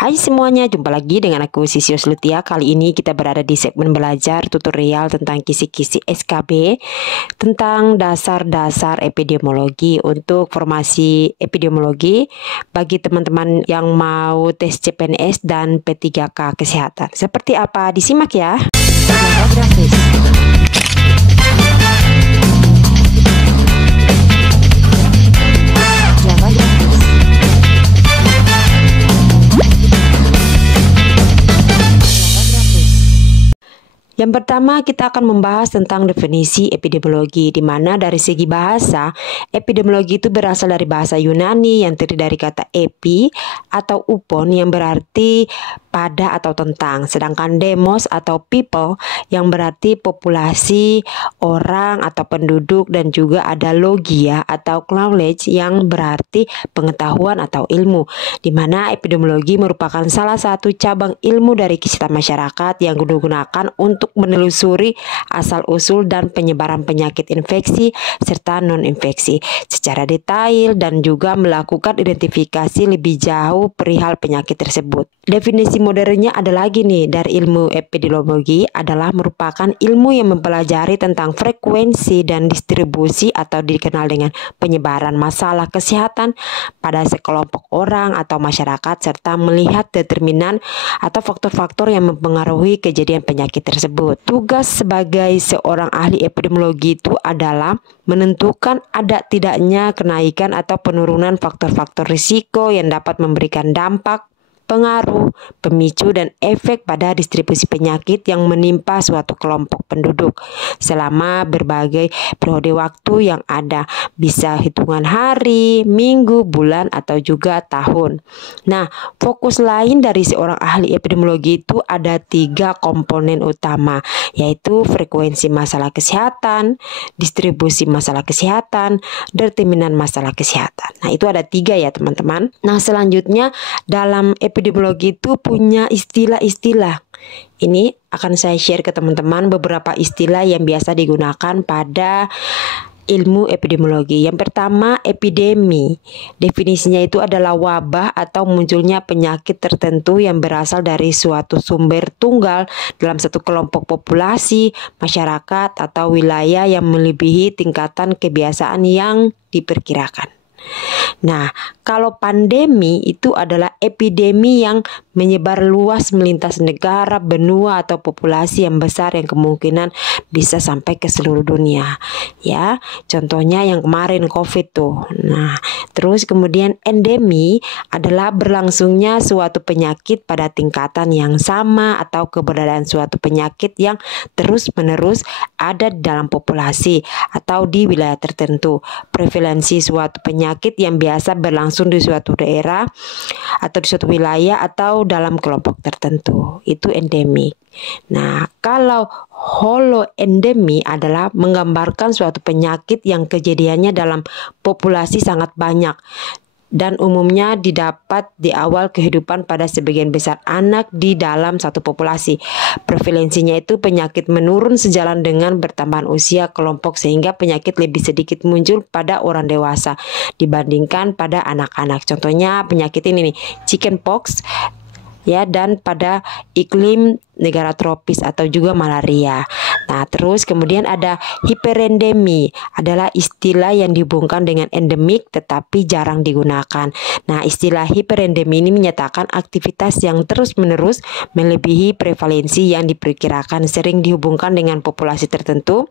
Hai semuanya, jumpa lagi dengan aku Sisius Lutia. Kali ini kita berada di segmen belajar tutorial tentang kisi-kisi SKB tentang dasar-dasar epidemiologi untuk formasi epidemiologi bagi teman-teman yang mau tes CPNS dan P3K kesehatan. Seperti apa? Disimak ya. Grafis. Yang pertama kita akan membahas tentang definisi epidemiologi, di mana dari segi bahasa, epidemiologi itu berasal dari bahasa Yunani yang terdiri dari kata epi atau upon yang berarti pada atau tentang, sedangkan demos atau people yang berarti populasi, orang atau penduduk, dan juga ada logia atau knowledge yang berarti pengetahuan atau ilmu, di mana epidemiologi merupakan salah satu cabang ilmu dari kesehatan masyarakat yang digunakan untuk menelusuri asal-usul dan penyebaran penyakit infeksi serta non-infeksi secara detail dan juga melakukan identifikasi lebih jauh perihal penyakit tersebut. Definisi modernnya ada lagi nih dari ilmu epidemiologi adalah merupakan ilmu yang mempelajari tentang frekuensi dan distribusi atau dikenal dengan penyebaran masalah kesehatan pada sekelompok orang atau masyarakat serta melihat determinan atau faktor-faktor yang mempengaruhi kejadian penyakit tersebut. Tugas sebagai seorang ahli epidemiologi itu adalah menentukan ada tidaknya kenaikan atau penurunan faktor-faktor risiko yang dapat memberikan dampak, pengaruh, pemicu, dan efek pada distribusi penyakit yang menimpa suatu kelompok penduduk selama berbagai periode waktu yang ada, bisa hitungan hari, minggu, bulan, atau juga tahun. Nah, fokus lain dari seorang ahli epidemiologi itu ada 3 komponen utama, yaitu frekuensi masalah kesehatan, distribusi masalah kesehatan, determinan masalah kesehatan. Nah, itu ada 3 ya teman-teman. Nah, selanjutnya dalam epidemiologi itu punya istilah-istilah. Ini akan saya share ke teman-teman beberapa istilah yang biasa digunakan pada ilmu epidemiologi. Yang pertama, epidemi. Definisinya itu adalah wabah atau munculnya penyakit tertentu yang berasal dari suatu sumber tunggal dalam satu kelompok populasi, masyarakat, atau wilayah yang melebihi tingkatan kebiasaan yang diperkirakan. Nah, kalau pandemi itu adalah epidemi yang menyebar luas melintas negara, benua, atau populasi yang besar yang kemungkinan bisa sampai ke seluruh dunia. Ya, contohnya yang kemarin COVID tuh. Nah, terus kemudian endemi adalah berlangsungnya suatu penyakit pada tingkatan yang sama atau keberadaan suatu penyakit yang terus-menerus ada dalam populasi atau di wilayah tertentu. Prevalensi suatu penyakit yang biasa berlangsung di suatu daerah atau di suatu wilayah atau dalam kelompok tertentu, itu endemik. Nah, kalau holoendemi adalah menggambarkan suatu penyakit yang kejadiannya dalam populasi sangat banyak dan umumnya didapat di awal kehidupan pada sebagian besar anak di dalam satu populasi. Prevalensinya itu penyakit menurun sejalan dengan bertambahan usia kelompok sehingga penyakit lebih sedikit muncul pada orang dewasa dibandingkan pada anak-anak. Contohnya penyakit ini nih, chickenpox ya, dan pada iklim negara tropis atau juga malaria. Nah, terus kemudian ada hiperendemi, adalah istilah yang dihubungkan dengan endemik tetapi jarang digunakan. Nah, istilah hiperendemi ini menyatakan aktivitas yang terus-menerus melebihi prevalensi yang diperkirakan, sering dihubungkan dengan populasi tertentu,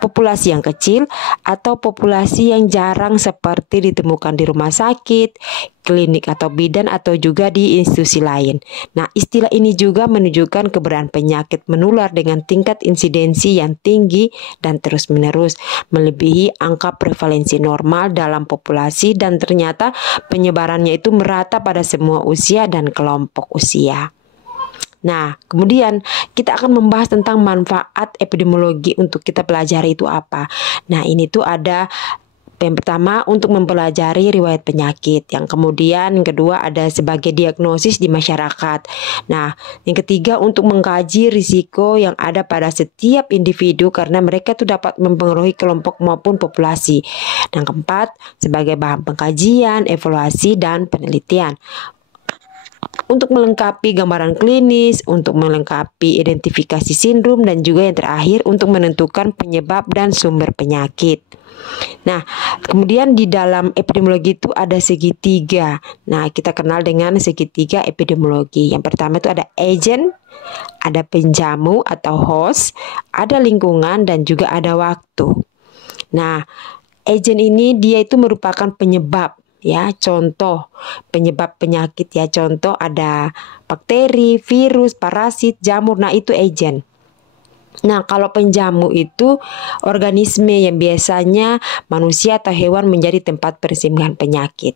populasi yang kecil, atau populasi yang jarang seperti ditemukan di rumah sakit, klinik atau bidan, atau juga di institusi lain. Nah, istilah ini juga menunjukkan keberadaan penyakit menular dengan tingkat insidensi yang tinggi dan terus-menerus melebihi angka prevalensi normal dalam populasi, dan ternyata penyebarannya itu merata pada semua usia dan kelompok usia. Nah, kemudian kita akan membahas tentang manfaat epidemiologi untuk kita pelajari itu apa. Nah, ini tuh ada yang pertama untuk mempelajari riwayat penyakit, yang kemudian yang kedua ada sebagai diagnosis di masyarakat. Nah, yang ketiga untuk mengkaji risiko yang ada pada setiap individu karena mereka itu dapat mempengaruhi kelompok maupun populasi. Dan keempat sebagai bahan pengkajian, evaluasi, dan penelitian. untuk melengkapi gambaran klinis, untuk melengkapi identifikasi sindrom, dan juga yang terakhir untuk menentukan penyebab dan sumber penyakit. Nah, kemudian di dalam epidemiologi itu ada segitiga. Nah, kita kenal dengan segitiga epidemiologi. Yang pertama itu ada agent, ada penjamu atau host, ada lingkungan, dan juga ada waktu. Nah, agent ini dia itu merupakan penyebab, ya, contoh penyebab penyakit, ya, contoh ada bakteri, virus, parasit, jamur. Nah, itu agent. Nah, kalau penjamu itu organisme yang biasanya manusia atau hewan menjadi tempat persinggahan penyakit.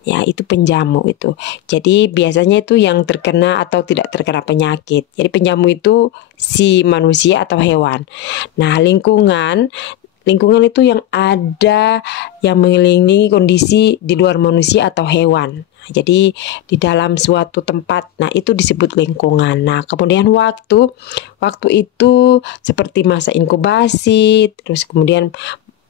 Ya, itu penjamu itu. Jadi biasanya itu yang terkena atau tidak terkena penyakit. Jadi penjamu itu si manusia atau hewan. Nah, lingkungan itu yang ada yang mengelilingi kondisi di luar manusia atau hewan. Jadi di dalam suatu tempat, nah itu disebut lingkungan. Nah, kemudian waktu itu seperti masa inkubasi, terus kemudian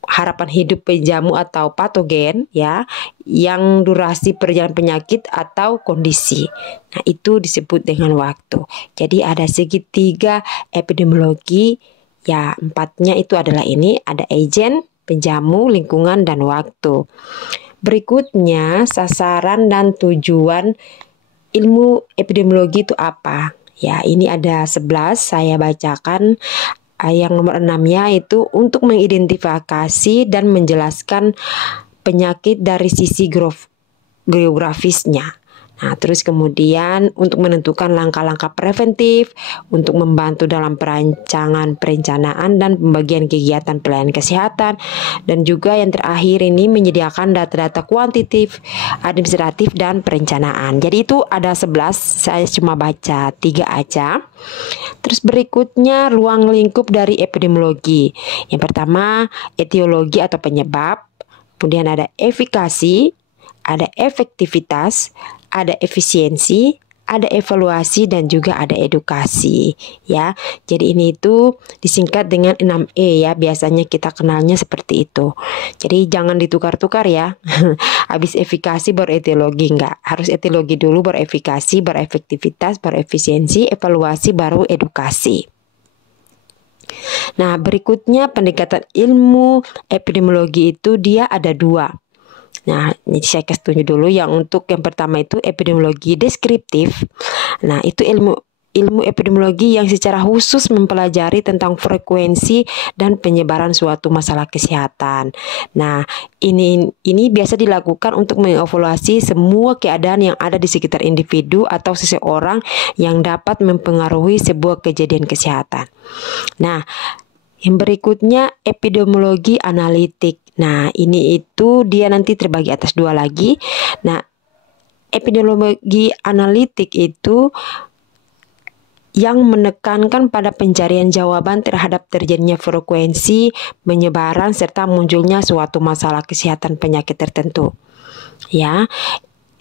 harapan hidup penjamu atau patogen, ya, yang durasi perjalanan penyakit atau kondisi. Nah, itu disebut dengan waktu. Jadi ada segitiga epidemiologi, ya, empatnya itu adalah ini, ada agent, penjamu, lingkungan, dan waktu. Berikutnya, sasaran dan tujuan ilmu epidemiologi itu apa? Ya, ini ada 11, saya bacakan. Yang nomor 6-nya itu untuk mengidentifikasi dan menjelaskan penyakit dari sisi geografisnya. Nah, terus kemudian untuk menentukan langkah-langkah preventif, untuk membantu dalam perencanaan dan pembagian kegiatan pelayanan kesehatan, dan juga yang terakhir ini menyediakan data-data kuantitatif, administratif, dan perencanaan. Jadi itu ada 11, saya cuma baca 3 aja. Terus berikutnya ruang lingkup dari epidemiologi. Yang pertama etiologi atau penyebab, kemudian ada efikasi, ada efektivitas, ada efisiensi, ada evaluasi, dan juga ada edukasi, ya. Jadi ini itu disingkat dengan 6E, ya. Biasanya kita kenalnya seperti itu. Jadi jangan ditukar-tukar, ya. Habis efikasi baru etiologi, enggak. Harus etiologi dulu baru efikasi, baru efektivitas, baru efisiensi, evaluasi, baru edukasi. Nah, berikutnya pendekatan ilmu epidemiologi itu dia ada 2. Nah, ini saya kasih tunjuk dulu yang untuk yang pertama itu epidemiologi deskriptif. Nah, itu ilmu epidemiologi yang secara khusus mempelajari tentang frekuensi dan penyebaran suatu masalah kesehatan. Nah, ini biasa dilakukan untuk mengevaluasi semua keadaan yang ada di sekitar individu atau seseorang yang dapat mempengaruhi sebuah kejadian kesehatan. Nah, yang berikutnya epidemiologi analitik. Nah, ini itu dia nanti terbagi atas 2 lagi. Nah, epidemiologi analitik itu yang menekankan pada pencarian jawaban terhadap terjadinya frekuensi, penyebaran, serta munculnya suatu masalah kesehatan penyakit tertentu. Ya,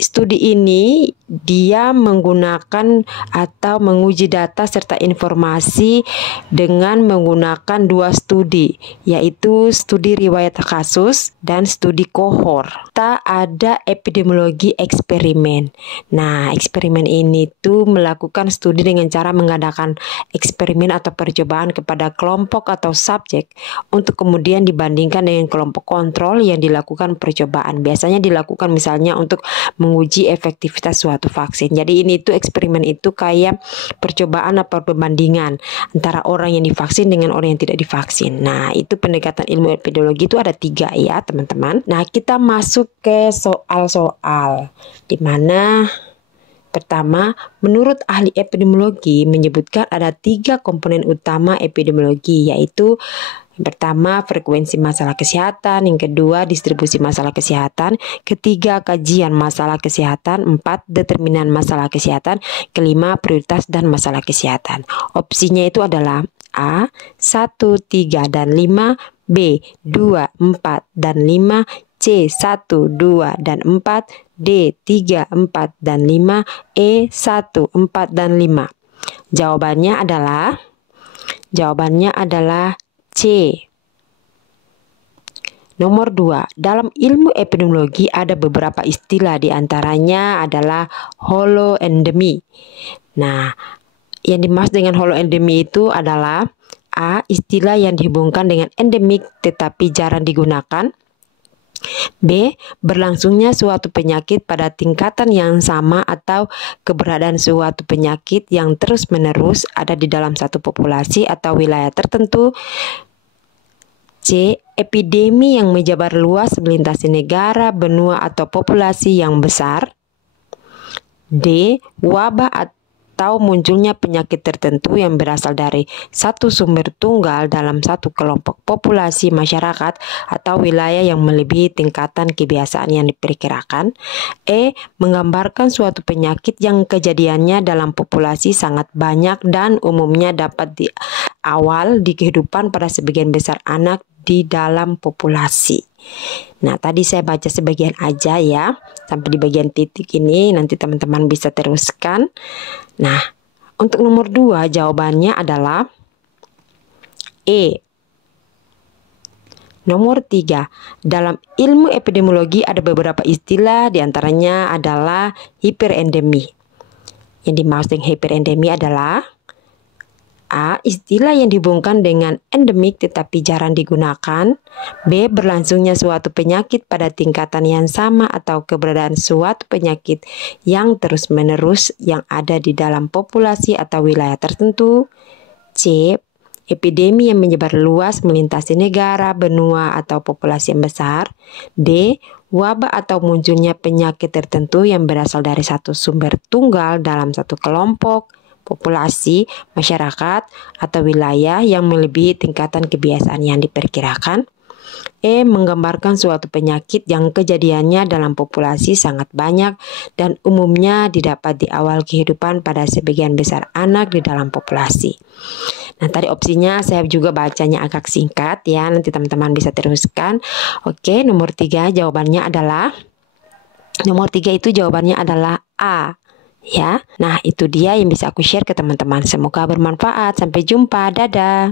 studi ini dia menggunakan atau menguji data serta informasi dengan menggunakan 2 studi, yaitu studi riwayat kasus dan studi kohort. Kita ada epidemiologi eksperimen. Nah, eksperimen ini tuh melakukan studi dengan cara mengadakan eksperimen atau percobaan kepada kelompok atau subjek untuk kemudian dibandingkan dengan kelompok kontrol yang dilakukan percobaan. Biasanya dilakukan misalnya untuk menguji efektivitas suatu vaksin. Jadi ini tuh eksperimen itu kayak percobaan atau perbandingan antara orang yang divaksin dengan orang yang tidak divaksin. Nah, itu pendekatan ilmu epidemiologi itu ada 3, ya, teman-teman. Nah, kita masuk ke soal-soal di mana pertama, menurut ahli epidemiologi menyebutkan ada 3 komponen utama epidemiologi, yaitu yang pertama, frekuensi masalah kesehatan. Yang kedua, distribusi masalah kesehatan. Ketiga, kajian masalah kesehatan. 4, determinan masalah kesehatan. Kelima, prioritas dan masalah kesehatan. Opsinya itu adalah A, 1, 3, dan 5. B, 2, 4, dan 5. C, 1, 2, dan 4. D, 3, 4, dan 5. E, 1, 4, dan 5. Jawabannya adalah C. Nomor 2, dalam ilmu epidemiologi ada beberapa istilah, diantaranya adalah holoendemi. Nah, yang dimaksud dengan holoendemi itu adalah A. Istilah yang dihubungkan dengan endemik tetapi jarang digunakan. B. Berlangsungnya suatu penyakit pada tingkatan yang sama atau keberadaan suatu penyakit yang terus-menerus ada di dalam satu populasi atau wilayah tertentu. C. Epidemi yang menyebar luas melintasi negara, benua, atau populasi yang besar. D. Wabah atau munculnya penyakit tertentu yang berasal dari satu sumber tunggal dalam satu kelompok populasi masyarakat atau wilayah yang melebihi tingkatan kebiasaan yang diperkirakan. E. Menggambarkan suatu penyakit yang kejadiannya dalam populasi sangat banyak dan umumnya dapat di awal di kehidupan pada sebagian besar anak di dalam populasi. Nah, tadi saya baca sebagian aja ya, sampai di bagian titik ini, nanti teman-teman bisa teruskan. Nah, untuk nomor 2 jawabannya adalah E. Nomor 3, dalam ilmu epidemiologi ada beberapa istilah, diantaranya adalah hiperendemi. Yang dimaksud dengan hiperendemi adalah A. Istilah yang dihubungkan dengan endemik tetapi jarang digunakan. B. Berlangsungnya suatu penyakit pada tingkatan yang sama atau keberadaan suatu penyakit yang terus-menerus yang ada di dalam populasi atau wilayah tertentu. C. Epidemi yang menyebar luas melintasi negara, benua, atau populasi yang besar. D. Wabah atau munculnya penyakit tertentu yang berasal dari satu sumber tunggal dalam satu kelompok populasi, masyarakat, atau wilayah yang melebihi tingkatan kebiasaan yang diperkirakan. E. Menggambarkan suatu penyakit yang kejadiannya dalam populasi sangat banyak dan umumnya didapat di awal kehidupan pada sebagian besar anak di dalam populasi. Nah, tadi opsinya saya juga bacanya agak singkat ya, nanti teman-teman bisa teruskan. Oke, nomor 3 jawabannya adalah, nomor 3 itu jawabannya adalah A. Ya, nah itu dia yang bisa aku share ke teman-teman. Semoga bermanfaat. Sampai jumpa. Dadah.